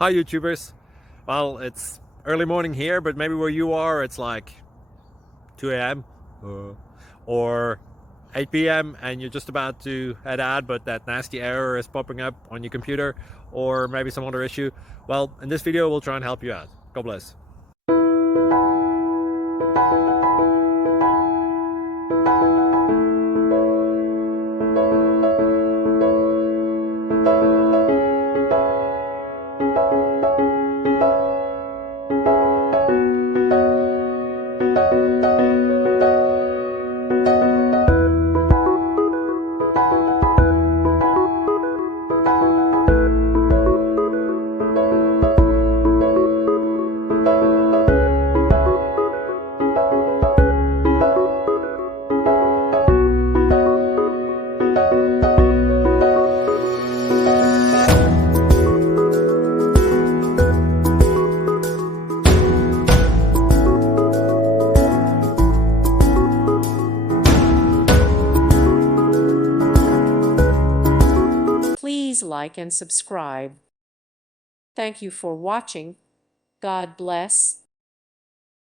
Hi YouTubers. Well, it's early morning here, but maybe where you are it's like 2 a.m. or 8 p.m. and you're just about to head out, but that nasty error is popping up on your computer, or maybe some other issue. Well, in this video we'll try and help you out. God bless. Please like and subscribe. Thank you for watching. God bless.